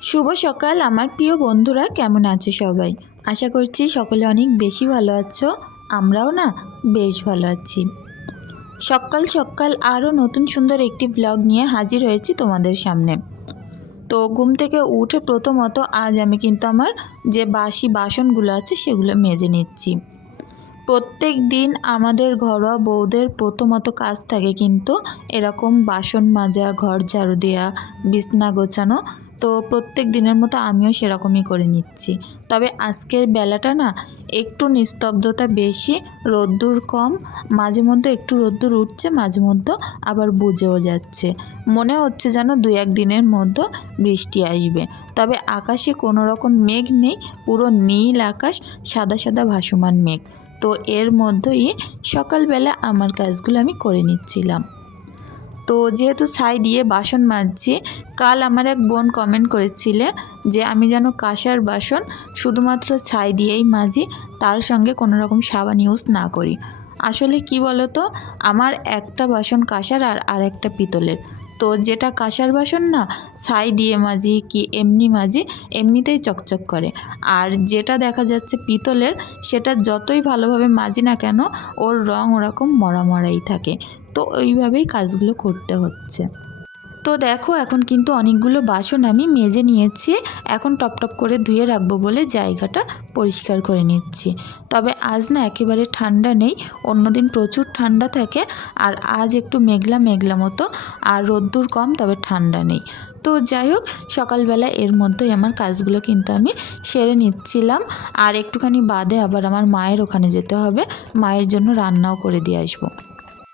শুভ সকাল, আমার প্রিয় বন্ধুরা, কেমন আছে সবাই? আশা করছি সকলে অনেক বেশি ভালো আছো, আমরাও না বেশ ভালো আছি। সকাল সকাল আরও নতুন সুন্দর একটি ব্লগ নিয়ে হাজির হয়েছি তোমাদের সামনে। তো ঘুম থেকে উঠে প্রথমত আজ আমি কিন্তু আমার যে বাসি বাসনগুলো আছে সেগুলো মেজে নিচ্ছি। প্রত্যেক দিন আমাদের ঘরোয়া বউদের প্রথমত কাজ থাকে কিন্তু এরকম বাসন মাজা, ঘর ঝাড়ু দেওয়া বিছনা গোছানো তো প্রত্যেক দিনের মতো আমিও সেরকমই করে নিচ্ছি। তবে আজকের বেলাটা না, একটু নিস্তব্ধতা বেশি, রোদ্দুর কম, মাঝে মধ্যে একটু রোদ্দুর উঠছে, মাঝে মধ্যে আবার বুঝেও যাচ্ছে। মনে হচ্ছে যেন দু এক দিনের মধ্যে বৃষ্টি আসবে। তবে আকাশে কোনো রকম মেঘ নেই, পুরো নীল আকাশ, সাদা সাদা ভাসমান মেঘ। তো এর মধ্যেই সকালবেলা আমার কাজগুলো আমি করে নিচ্ছিলাম। তো যেহেতু ছাই দিয়ে বাসন মাজছি, কাল আমার এক বোন কমেন্ট করেছিলে যে আমি যেন কাঁসার বাসন শুধুমাত্র ছাই দিয়েই মাজি, তার সঙ্গে কোনো রকম সাবান ইউজ না করি। আসলে কি বলতো, আমার একটা বাসন কাঁসার আর আর একটা পিতলের। তো যেটা কাঁসার বাসন না, ছাই দিয়ে মাজি কি এমনি মাজি, এমনিতেই চকচক করে। আর যেটা দেখা যাচ্ছে পিতলের, সেটা যতই ভালোভাবে মাজি না কেন, ওর রং ওরকম মরা মরাই থাকে। তো ওইভাবেই কাজগুলো করতে হচ্ছে। তো দেখো, এখন কিন্তু অনেকগুলো বাসন আমি মেজে নিয়েছি। এখন টপ টপ করে ধুয়ে রাখব বলে জায়গাটা পরিষ্কার করে নিচ্ছি। তবে আজ না একেবারে ঠান্ডা নেই, অন্যদিন প্রচুর ঠান্ডা থাকে আর আজ একটু মেঘলা মেঘলা মতো আর রোদ্দুর কম, তবে ঠান্ডা নেই। তো যাই হোক, সকালবেলা এর মধ্যেই আমার কাজগুলো কিন্তু আমি সেরে নিচ্ছিলাম। আর একটুখানি বাদে আবার আমার মায়ের ওখানে যেতে হবে। মায়ের জন্য রান্নাও করে দিয়ে আসব।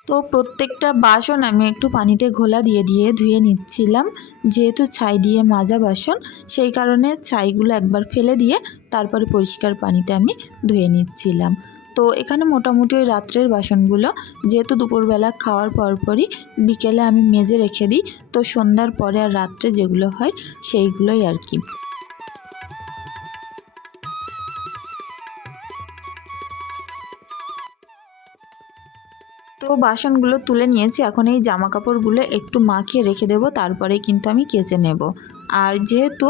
তো প্রত্যেকটা বাসন আমি একটু পানিতে ঘোলা দিয়ে দিয়ে ধুয়ে নিচ্ছিলাম। যেহেতু ছাই দিয়ে মাজা বাসন, সেই কারণে ছাইগুলো একবার ফেলে দিয়ে তারপরে পরিষ্কার পানিতে আমি ধুয়ে নিচ্ছিলাম। তো এখানে মোটামুটি ওই রাত্রের বাসনগুলো, যেহেতু দুপুরবেলা খাওয়ার পরপরই বিকেলে আমি মেজে রেখে দিই, তো সন্ধ্যার পরে আর রাত্রে যেগুলো হয় সেইগুলোই আর কি। তো বাসনগুলো তুলে নিয়েছি। এখন এই জামা কাপড়গুলো একটু মাখিয়ে রেখে দেবো তারপরে কিন্তু আমি কেচে নেব। আর যেহেতু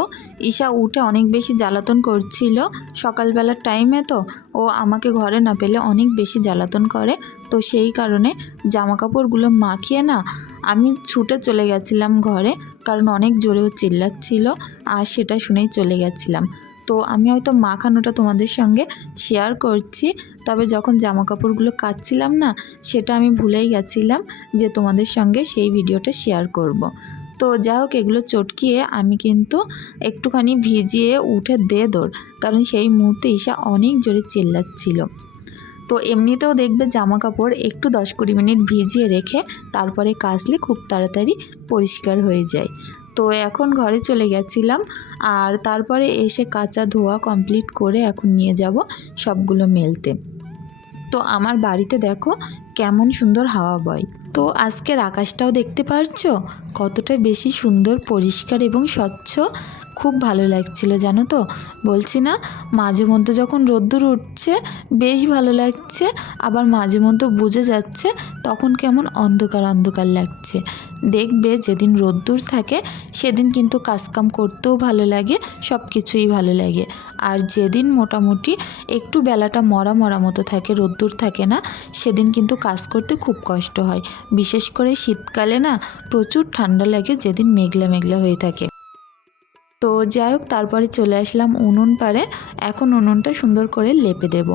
ঈশা উঠে অনেক বেশি জ্বালাতন করছিল সকালবেলার টাইমে তো, ও আমাকে ঘরে না পেলে অনেক বেশি জ্বালাতন করে। তো সেই কারণে জামা কাপড়গুলো মাখিয়ে না আমি ছুটে চলে গেছিলাম ঘরে, কারণ অনেক জোরেও চিল্লাচ্ছিল আর সেটা শুনেই চলে গেছিলাম। তো আমি হয়তো মাখানোটা তোমাদের সঙ্গে শেয়ার করছি। তবে যখন জামা কাপড়গুলো কাচ্ছিলাম না, সেটা আমি ভুলেই গেছিলাম যে তোমাদের সঙ্গে সেই ভিডিওটা শেয়ার করব। তো যাই হোক, এগুলো চটকিয়ে আমি কিন্তু একটুখানি ভিজিয়ে উঠে দে দৌড়, কারণ সেই মুহূর্তে ঈশা অনেক জোরে চিল্লাচ্ছিল। তো এমনিতেও দেখবে জামা কাপড় একটু দশ কুড়ি মিনিট ভিজিয়ে রেখে তারপরে কাচলে খুব তাড়াতাড়ি পরিষ্কার হয়ে যায়। তো এখন ঘরে চলে গেছিলাম, আর তারপরে এসে কাঁচা ধোয়া কমপ্লিট করে এখন নিয়ে যাব সবগুলো মেলতে। তো আমার বাড়িতে দেখো কেমন সুন্দর হাওয়া বয়। তো আজকের আকাশটাও দেখতে পারছ? কতটা বেশি সুন্দর, পরিষ্কার এবং স্বচ্ছ। খুব ভালো লাগছিল, জানো তো? বলছি না, মাঝে মধ্যে যখন রোদ্দুর উঠছে, বেশ ভালো লাগছে। আবার মাঝে মধ্যে বুঝে যাচ্ছে, তখন কেমন অন্ধকার অন্ধকার লাগছে। দেখবে যেদিন রোদ্দুর থাকে, সেদিন কিন্তু কাজকাম করতেও ভালো লাগে সব কিছুই ভালো লাগে। আর যেদিন মোটামুটি একটু বেলাটা মরা মরা মতো থাকে, রোদ্দুর থাকে না, সেদিন কিন্তু কাজ করতে খুব কষ্ট হয়। বিশেষ করে শীতকালে না, প্রচুর ঠান্ডা লাগে যেদিন মেঘলা মেঘলা হয়ে থাকে। তো যাই হোক, তারপরে চলে আসলাম উনুন পারে এখন উনুনটা সুন্দর করে লেপে দেব।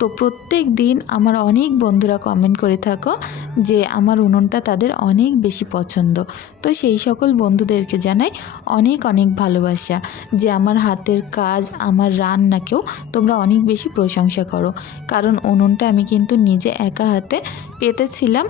তো প্রত্যেক দিন আমার অনেক বন্ধুরা কমেন্ট করে থাকো যে আমার উনুনটা তাদের অনেক বেশি পছন্দ। তো সেই সকল বন্ধুদেরকে জানাই অনেক অনেক ভালোবাসা যে আমার হাতের কাজ, আমার রান্নাকেও তোমরা অনেক বেশি প্রশংসা করো। কারণ উনুনটা আমি কিন্তু নিজে একা হাতে পেতেছিলাম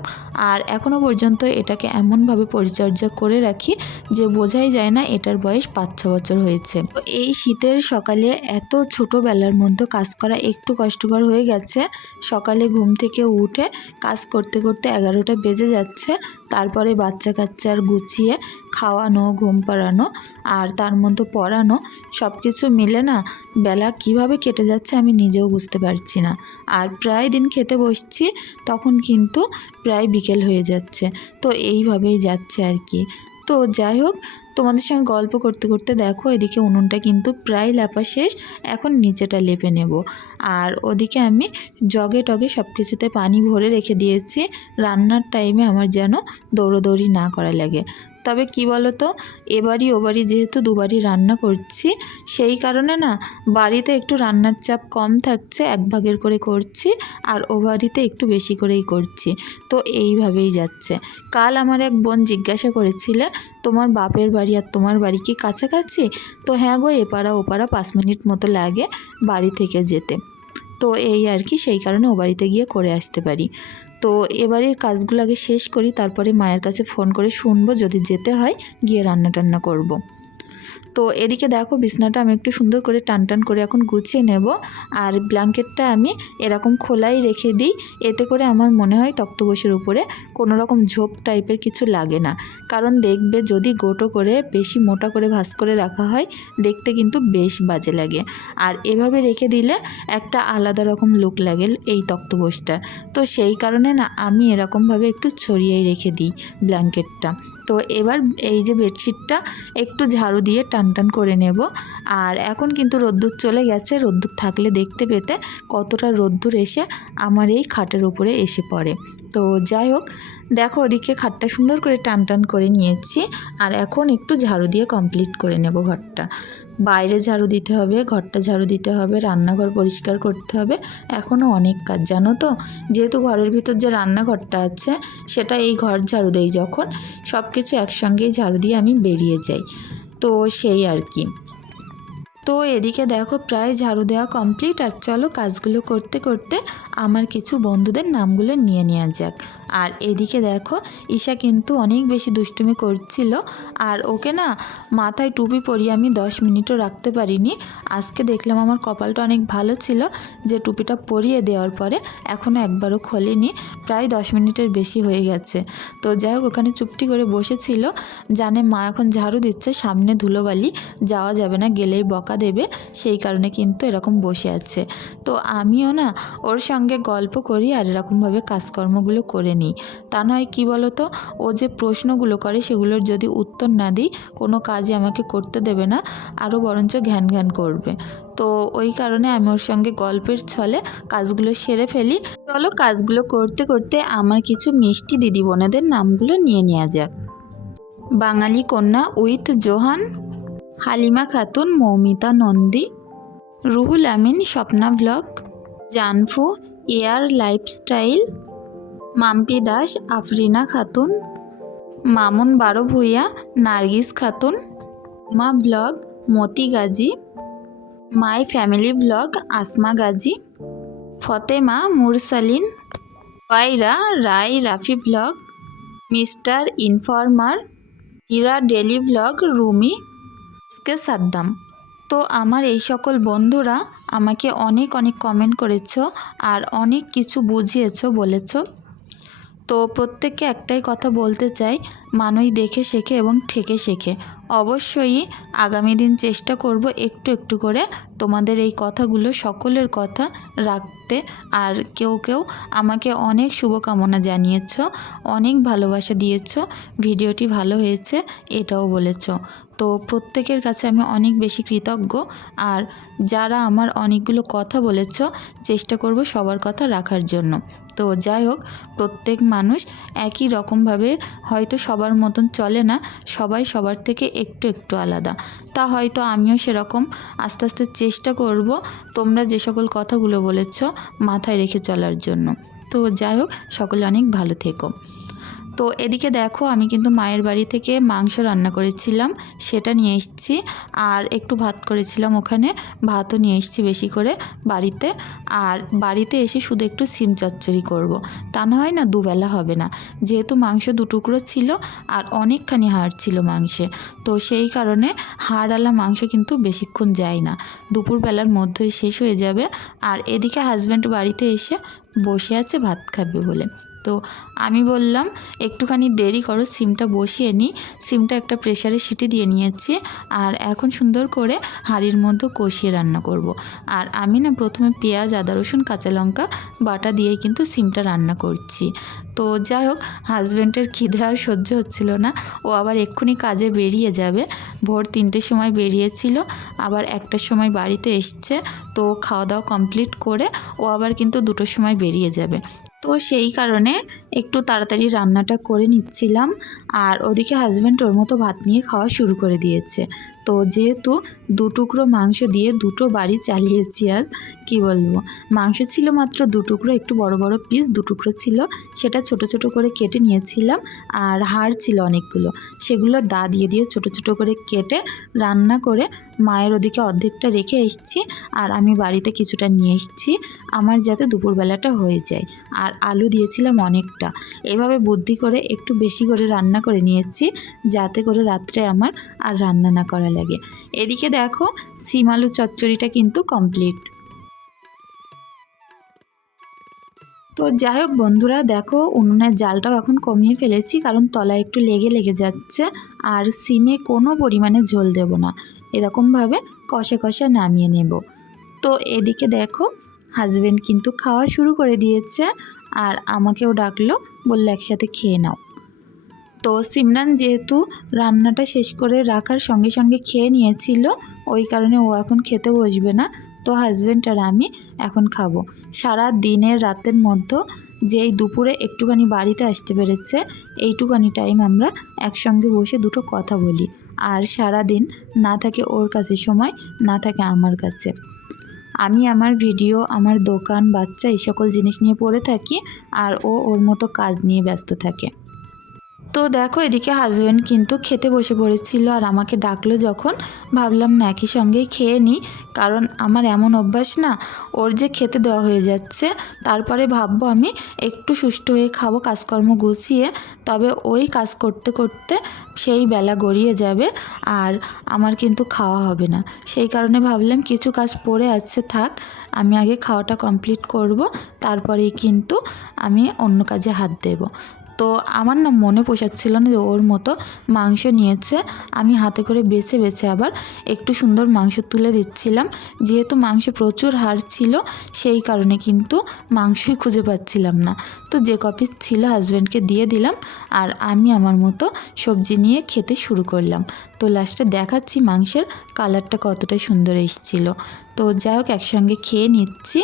আর এখনও পর্যন্ত এটাকে এমনভাবে পরিচর্যা করে রাখি যে বোঝাই যায় না এটার বয়স পাঁচ, ছ বছর হয়েছে। এই শীতের সকালে এত ছোটোবেলার মধ্যে কাজ করা একটু কষ্টকর হয়ে গেছে। সকালে ঘুম থেকে উঠে কাজ করতে করতে এগারোটা বেজে যাচ্ছে। তারপরে বাচ্চা কাচ্চার গুছিয়ে খাওয়ানো, ঘুম পাড়ানো আর তার মধ্যে পড়ানো সব কিছু মিলে না বেলা কীভাবে কেটে যাচ্ছে আমি নিজেও বুঝতে পারছি না। আর প্রায় দিন খেতে বসছি তখন কিন্তু প্রায় বিকেল হয়ে যাচ্ছে। তো এইভাবেই যাচ্ছে আর কি। তো যাই হোক, তোমাদের সঙ্গে গল্প করতে করতে দেখো, এদিকে উনুনটা কিন্তু প্রায় লেপা শেষ, এখন নিচেটা লেপে নেব। আর ওদিকে আমি জগে টগে সব কিছুতে পানি ভরে রেখে দিয়েছি, রান্নার টাইমে আমার যেন দৌড়োদৌড়ি না করা লাগে। তবে কি বলো তো এবারই ওবারই যেহেতু দুবারই রান্না করছি, সেই কারণে না বাড়িতে একটু রান্নার চাপ কম থাকছে, এক ভাগের করে করছি আর ও বাড়িতে একটু বেশি করেই করছি। তো এইভাবেই যাচ্ছে। কাল আমার এক বোন জিজ্ঞাসা করেছিলে, তোমার বাপের বাড়ি আর তোমার বাড়ি কি কাছাকাছি? তো হ্যাঁ গো, এপাড়া ওপাড়া পাঁচ মিনিট মতো লাগে বাড়ি থেকে যেতে। তো এই আর কি, সেই কারণে ও বাড়িতে গিয়ে করে আসতে পারি। তো এবারের কাজগুলো আগে শেষ করি, তারপরে মায়ের কাছে ফোন করে শুনব, যদি যেতে হয় গিয়ে রান্না টান্না করব। তো এদিকে দেখো বিছনাটা আমি একটু সুন্দর করে টান টান করে এখন গুছিয়ে নেব। আর ব্ল্যাঙ্কেটটা আমি এরকম খোলাই রেখে দিই, এতে করে আমার মনে হয় তক্তবসের উপরে কোনো রকম ঝোপ টাইপের কিছু লাগে না। কারণ দেখবে যদি গোটো করে বেশি মোটা করে ভাঁজ করে রাখা হয়, দেখতে কিন্তু বেশ বাজে লাগে। আর এভাবে রেখে দিলে একটা আলাদা রকম লুক লাগে এই তক্তপোষটার তো সেই কারণে না আমি এরকমভাবে একটু ছড়িয়েই রেখে দিই ব্ল্যাঙ্কেটটা। তো এবার এই যে বেডশিটটা একটু ঝাড়ু দিয়ে টান টান করে নেব। আর এখন কিন্তু রোদ্দুর চলে গেছে, রোদ্দুর থাকলে দেখতে পেতে কতটা রোদ্দুর এসে আমার এই খাটের উপরে এসে পড়ে। তো যাই হোক, দেখো ওদিকে খাটটা সুন্দর করে টান টান করে নিয়েছি আর এখন একটু ঝাড়ু দিয়ে কমপ্লিট করে নেব ঘরটা। বাইরে ঝাড়ু দিতে হবে, ঘরটা ঝাড়ু দিতে হবে, রান্নাঘর পরিষ্কার করতে হবে। এখনও অনেক কাজ, জানো তো? যেহেতু ঘরের ভিতর যে রান্নাঘরটা আছে, সেটা এই ঘর ঝাড়ু দেই যখন। সব কিছু একসঙ্গেই ঝাড়ু দিয়ে আমি বেরিয়ে যাই। তো সেই আর কি। তো এদিকে দেখো প্রায় ঝাড়ু দেওয়া কমপ্লিট আর চলো কাজগুলো করতে করতে আমার কিছু বন্ধুদের নামগুলো নিয়ে নেওয়া যাক। আর এদিকে দেখো, ঈশা কিন্তু অনেক বেশি দুষ্টুমি করছিল। আর ওকে না মাথায় টুপি পরিয়ে আমি দশ মিনিটও রাখতে পারিনি। আজকে দেখলাম আমার কপালটা অনেক ভালো ছিল যে টুপিটা পরিয়ে দেওয়ার পরে এখনও একবারও খোলেনি। প্রায় দশ মিনিটের বেশি হয়ে গেছে। তো যাই হোক, ওখানে চুপটি করে বসেছিল। জানে মা এখন ঝাড়ু দিচ্ছে, সামনে ধুলোবালি, যাওয়া যাবে না, গেলেই বকা দেবে। সেই কারণে কিন্তু এরকম বসে আছে। তো আমিও না ওর সঙ্গে গল্প করি আর এরকমভাবে কাজকর্মগুলো করে নিই। তা নয়, কী বলো তো ও যে প্রশ্নগুলো করে সেগুলোর যদি উত্তর না দিই, কোনো কাজই আমাকে করতে দেবে না, আরও বরঞ্চ ঘ্যান ঘ্যান করবে। তো ওই কারণে আমি ওর সঙ্গে গল্পের ছলে কাজগুলো সেরে ফেলি। চলো কাজগুলো করতে করতে আমার কিছু মিষ্টি দিদি বোনেদের নামগুলো নিয়ে নেওয়া যাক। Bangali Konna with Johan, Halima Khatun, Moumita Nandi, Ruhul Amin, Swapna blog জানফু, air lifestyle Mampi Das, Afrina Khatun, Mamun বারো ভূঁইয়া, নার্গিস খাতুন মা blog, Moti Gazi, my family blog, Asma Gazi, Fatema Mursalin, ওয়াইরা Roy Rafi blog, mister informer, Ira daily blog, Rumi কে সাদ্দাম। তো আমার এই সকল বন্ধুরা আমাকে অনেক অনেক কমেন্ট করেছ আর অনেক কিছু বুঝিয়েছো, বলেছ। তো প্রত্যেককে একটাই কথা বলতে চাই মানুষ দেখে শেখে এবং ঠেকে শেখে। অবশ্যই আগামী দিন চেষ্টা করব একটু একটু করে তোমাদের এই কথাগুলো সকলের কথা রাখতে। আর কেউ কেউ আমাকে অনেক শুভকামনা জানিয়েছ, অনেক ভালোবাসা দিয়েছ, ভিডিওটি ভালো হয়েছে এটাও বলেছ। তো প্রত্যেকের কাছে আমি অনেক বেশি কৃতজ্ঞ। আর যারা আমার অনেকগুলো কথা বলেছ, চেষ্টা করব সবার কথা রাখার জন্য। তো যাই হোক, প্রত্যেক মানুষ একই রকমভাবে হয়তো সবার মতন চলে না, সবাই সবার থেকে একটু একটু আলাদা। তা হয়তো আমিও সেরকম আস্তে আস্তে চেষ্টা করব তোমরা যে সকল কথাগুলো বলেছ মাথায় রেখে চলার জন্য। তো যাই হোক, সকলে অনেক ভালো থেকো। তো এদিকে দেখো, আমি কিন্তু মায়ের বাড়ি থেকে মাংস রান্না করেছিলাম, সেটা নিয়ে এসেছি। আর একটু ভাত করেছিলাম ওখানে, ভাতও নিয়ে এসেছি বেশি করে বাড়িতে। আর বাড়িতে এসে শুধু একটু সিম চচ্চড়ি করব। তা না হয় না দুবেলা হবে না। যেহেতু মাংস দুটুকরো ছিল আর অনেকখানি হাড় ছিল মাংসে, তো সেই কারণে হাড়ওয়ালা মাংস কিন্তু বেশিক্ষণ যায় না। দুপুরবেলার মধ্যেই শেষ হয়ে যাবে। আর এদিকে হাজব্যান্ড বাড়িতে এসে বসে আছে, ভাত খাবে বলে। তো আমি বললাম, একটুখানি দেরি করো, সিমটা বসিয়ে নিই সিমটা একটা প্রেশারে সিটি দিয়ে নিয়েছি আর এখন সুন্দর করে হাঁড়ির মধ্যে কষিয়ে রান্না করব। আর আমি না প্রথমে পেঁয়াজ, আদা, রসুন, কাঁচা লঙ্কা বাটা দিয়ে কিন্তু সিমটা রান্না করছি। তো যাই হোক হাজব্যান্ডের খিদে আর সহ্য হচ্ছিল না। ও আবার এক্ষুনি কাজে বেরিয়ে যাবে। ভোর তিনটের সময় বেরিয়েছিল, আবার একটার সময় বাড়িতে এসছে। তো খাওয়া দাওয়া কমপ্লিট করে ও আবার কিন্তু দুটোর সময় বেরিয়ে যাবে। তো সেই কারণে একটু তাড়াতাড়ি রান্নাটা করে নিচ্ছিলাম। আর ওদিকে হাজব্যান্ড ওর মতো ভাত নিয়ে খাওয়া শুরু করে দিয়েছে। তো যেহেতু দু টুকরো মাংস দিয়ে দুটো বাড়ি চালিয়েছি আজ, কি বলব? মাংস ছিল মাত্র দু টুকরো, একটু বড় বড় পিস দু টুকরো ছিল, সেটা ছোট ছোট করে কেটে নিয়েছিলাম আর হাড় ছিল অনেকগুলো। সেগুলো দা দিয়ে দিয়ে ছোট ছোট করে কেটে রান্না করে মায়ের ওদিকে অর্ধেকটা রেখে এসেছি আর আমি বাড়িতে কিছুটা নিয়ে এসেছি, আমার যাতে দুপুরবেলাটা হয়ে যায়। আর আলু দিয়েছিলাম অনেকটা। এভাবে বুদ্ধি করে একটু বেশি করে রান্না করে নিয়েছি, যাতে করে রাত্রে আমার আর রান্না না করা লাগে। এদিকে দেখো, সিম আলু চচ্চড়িটা কিন্তু কমপ্লিট তো যাই হোক বন্ধুরা, দেখো উনুনের জালটাও এখন কমিয়ে ফেলেছি, কারণ তলায় একটু লেগে লেগে যাচ্ছে, আর সিমে কোনো পরিমাণে ঝোল দেব না। এরকমভাবে কষে কষে নামিয়ে নেব। তো এদিকে দেখো হাজবেন্ড কিন্তু খাওয়া শুরু করে দিয়েছে, আর আমাকেও ডাকলো, বলল একসাথে খেয়ে নাও। তো সিমরান যেহেতু রান্নাটা শেষ করে রাখার সঙ্গে সঙ্গে খেয়ে নিয়েছিল, ওই কারণে ও এখন খেতে বসবে না। তো হাজব্যান্ড আর আমি এখন খাব। সারা দিনের রাতের মধ্যে যেই দুপুরে একটুখানি বাড়িতে আসতে পেরেছে, এইটুখানি টাইম আমরা একসঙ্গে বসে দুটো কথা বলি। আর সারা দিন না থাকে ওর কাছে সময়, না থাকে আমার কাছে। আমি আমার ভিডিও আমার দোকান, বাচ্চা, এই সকল জিনিস নিয়ে পড়ে থাকি আর ও ওর মতো কাজ নিয়ে ব্যস্ত থাকে। তো দেখো, এদিকে হাজব্যান্ড কিন্তু খেতে বসে পড়েছিল আর আমাকে ডাকলো যখন। ভাবলাম, না, একই সঙ্গেই খেয়ে নিই কারণ আমার এমন অভ্যাস না, ওর যে খেতে দেওয়া হয়ে যাচ্ছে, তারপরে ভাববো আমি একটু সুষ্ঠু হয়ে খাব, কাজকর্ম গুছিয়ে। তবে ওই কাজ করতে করতে সেই বেলা গড়িয়ে যাবে আর আমার কিন্তু খাওয়া হবে না। সেই কারণে ভাবলাম, কিছু কাজ পড়ে আছে থাক, আমি আগে খাওয়াটা কমপ্লিট করব, তারপরেই কিন্তু আমি অন্য কাজে হাত দেব। তো আমার না মনে পোষাচ্ছিল না যে ওর মতো মাংস নিয়েছে। আমি হাতে করে বেছে বেছে আবার একটু সুন্দর মাংস তুলে দিচ্ছিলাম। যেহেতু মাংসে প্রচুর হাড় ছিল, সেই কারণে কিন্তু মাংসই খুঁজে পাচ্ছিলাম না। তো যে কপিস ছিল হাজব্যান্ডকে দিয়ে দিলাম আর আমি আমার মতো সবজি নিয়ে খেতে শুরু করলাম। তো লাস্টে দেখাচ্ছি মাংসের কালারটা কতটা সুন্দর এসেছিল। তো যাই হোক, একসঙ্গে খেয়ে নিচ্ছি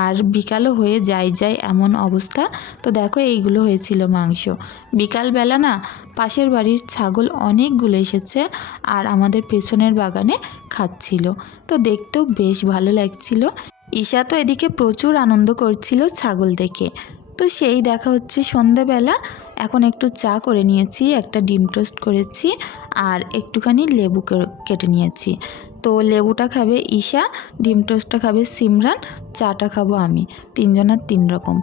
আর বিকালও হয়ে যায় যায় এমন অবস্থা। তো দেখো, এইগুলো হয়েছিল মাংস। বিকালবেলা না, পাশের বাড়ির ছাগল অনেকগুলো এসেছে আর আমাদের পেছনের বাগানে খাচ্ছিল। তো দেখতেও বেশ ভালো লাগছিল। ঈশা তো এদিকে প্রচুর আনন্দ করছিল ছাগল দেখে। তো সেই দেখা হচ্ছে সন্ধেবেলা এখন একটু চা করে নিয়েছি, একটা ডিম টোস্ট করেছি আর একটুখানি লেবু কেটে নিয়েছি। তো লেবুটা খাবে ঈশা, ডিম টোস্টটা খাবে সিমরান, চাটা খাব আমি। তিনজনের তিন রকম।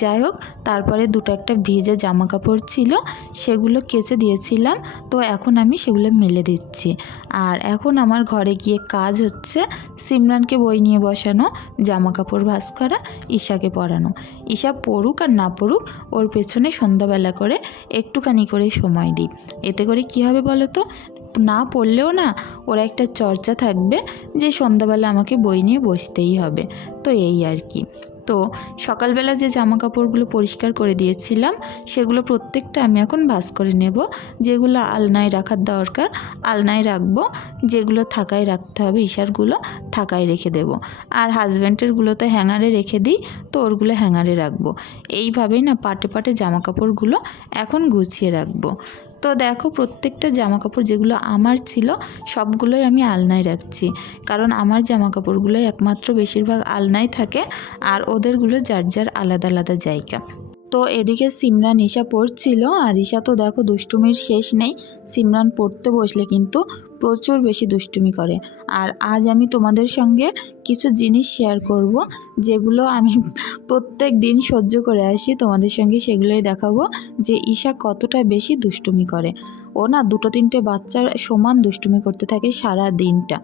যাই হোক, তারপরে দুটো একটা ভিজে জামা কাপড় ছিল, সেগুলো কেচে দিয়েছিলাম, তো এখন আমি সেগুলো মেলে দিচ্ছি। আর এখন আমার ঘরে গিয়ে কাজ হচ্ছে সিমরানকে বই নিয়ে বসানো জামা কাপড় ভাঁজ করা, ঈশাকে পরানো। ঈশা পড়ুক আর না পড়ুক, ওর পেছনে সন্ধ্যাবেলা করে একটুখানি করে সময় দিই। এতে করে কী হবে বলো তো? না পড়লেও না ওর একটা চর্চা থাকবে যে সন্ধ্যাবেলা আমাকে বই নিয়ে বসতেই হবে। তো এই আর কি। তো সকালবেলা যে জামা কাপড়গুলো পরিষ্কার করে দিয়েছিলাম, সেগুলো প্রত্যেকটা আমি এখন ভাস করে নেব। যেগুলো আলনায় রাখার দরকার, আলনায় রাখব। যেগুলো থাকায় রাখতে হবে, ইশারগুলো থাকায় রেখে দেব। আর হাজব্যান্ডেরগুলো তো হ্যাঙ্গারে রেখে দিই, তো ওরগুলো হ্যাঙ্গারে রাখব। এইভাবেই না পাটে পাটে জামা কাপড়গুলো এখন গুছিয়ে রাখব। তো দেখো প্রত্যেকটা জামা কাপড় যেগুলো আমার ছিল, সবগুলোই আমি আলনায় রাখছি। কারণ আমার জামা কাপড়গুলোই একমাত্র বেশিরভাগ আলনায় থাকে, আর ওদেরগুলো যার যার আলাদা আলাদা জায়গা। তো এদিকে সিমরান, ঈশা পড়ছিল। আর ঈশা তো দেখো দুষ্টুমির শেষ নেই। সিমরান পড়তে বসলে কিন্তু প্রচুর বেশি দুষ্টুমি করে। আর আজ আমি তোমাদের সঙ্গে কিছু জিনিস শেয়ার করব, যেগুলো আমি প্রত্যেক দিন সহ্য করে আসি। তোমাদের সঙ্গে সেগুলোই দেখাবো, যে ঈশা কতটা বেশি দুষ্টুমি করে। ও না, দুটো তিনটে বাচ্চার সমান দুষ্টুমি করতে থাকে সারা দিনটা।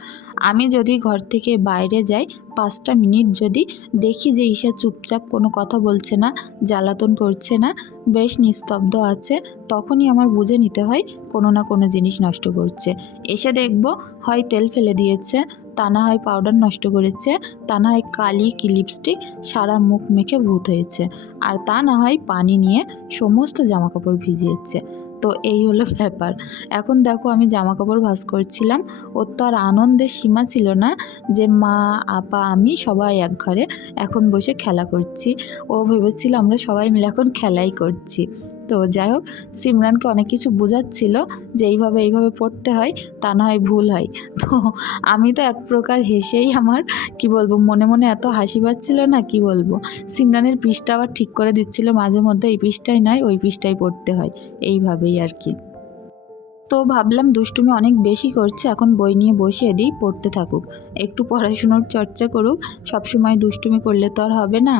আমি যদি ঘর থেকে বাইরে যাই, পাঁচটা মিনিট যদি দেখি যে ঈশা চুপচাপ কোনো কথা বলছে না, জ্বালাতন করছে না, বেশ নিস্তব্ধ আছে, তখনই আমার বুঝে নিতে হয় কোনো না কোনো জিনিস নষ্ট করছে। এসে দেখব হয় তেল ফেলে দিয়েছে, তা না হয় পাউডার নষ্ট করেছে, তা না হয় কালি কি লিপস্টিক সারা মুখ মেখে ভূত হয়েছে, আর তা না হয় পানি নিয়ে সমস্ত জামাকাপড় ভিজিয়েছে। তো এই হলো ব্যাপার। এখন দেখো আমি জামা কাপড় ভাস করছিলাম। ওর তো আর আনন্দের সীমা ছিল না যে মা, আপা, আমি সবাই এক ঘরে এখন বসে খেলা করছি। ও ভেবেছিল আমরা সবাই মিলে এখন খেলাই করছি। তো যাই হোক, সিমরানকে অনেক কিছু বোঝাচ্ছিল যে এইভাবে এইভাবে পড়তে হয়, তা না হয় ভুল হয়। তো আমি তো এক প্রকার হেসেই আমার, কি বলব, মনে মনে এত হাসি পাচ্ছিল না, কি বলব। সিমরানের পিসটা আবার ঠিক করে দিচ্ছিল, মাঝে মধ্যে এই পিসটাই নয়, ওই পিসটাই পড়তে হয়। এইভাবেই আর কি। তো ভাবলাম দুষ্টুমি অনেক বেশি করছে, এখন বই নিয়ে বসিয়ে দিই, পড়তে থাকুক। একটু পড়াশুনোর চর্চা করুক, সবসময় দুষ্টুমি করলে তো আর হবে না।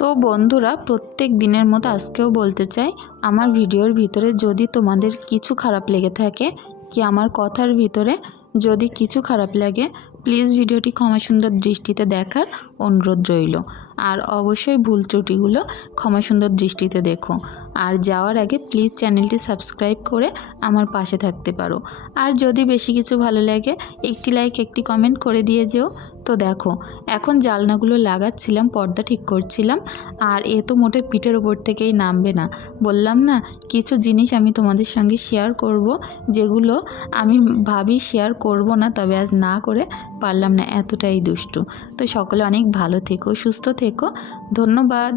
তো বন্ধুরা, প্রত্যেক দিনের মতো আজকেও বলতে চাই, আমার ভিডিওর ভিতরে যদি তোমাদের কিছু খারাপ লেগে থাকে, কি আমার কথার ভিতরে যদি কিছু খারাপ লাগে প্লিজ ভিডিওটি ক্ষমা সুন্দর দৃষ্টিতে দেখার অনুরোধ রইল। আর অবশ্যই ভুল ত্রুটিগুলো ক্ষমা সুন্দর দৃষ্টিতে দেখো। আর যাওয়ার আগে প্লিজ চ্যানেলটি সাবস্ক্রাইব করে আমার পাশে থাকতে পারো। আর যদি বেশি কিছু ভালো লাগে, একটি লাইক একটি কমেন্ট করে দিয়ে যেও। তো দেখো, এখন জালনাগুলো লাগাচ্ছিলাম, পর্দা ঠিক করছিলাম, আর এ তো মোটে পিঠের ওপর থেকেই নামবে না। বললাম না, কিছু জিনিস আমি তোমাদের সঙ্গে শেয়ার করব, যেগুলো আমি ভাবি শেয়ার করব না, তবে আজ না করে পারলাম না, এতটাই দুষ্টু। তো সকলে অনেক ভালো থেকো, সুস্থ থেকো, ধন্যবাদ।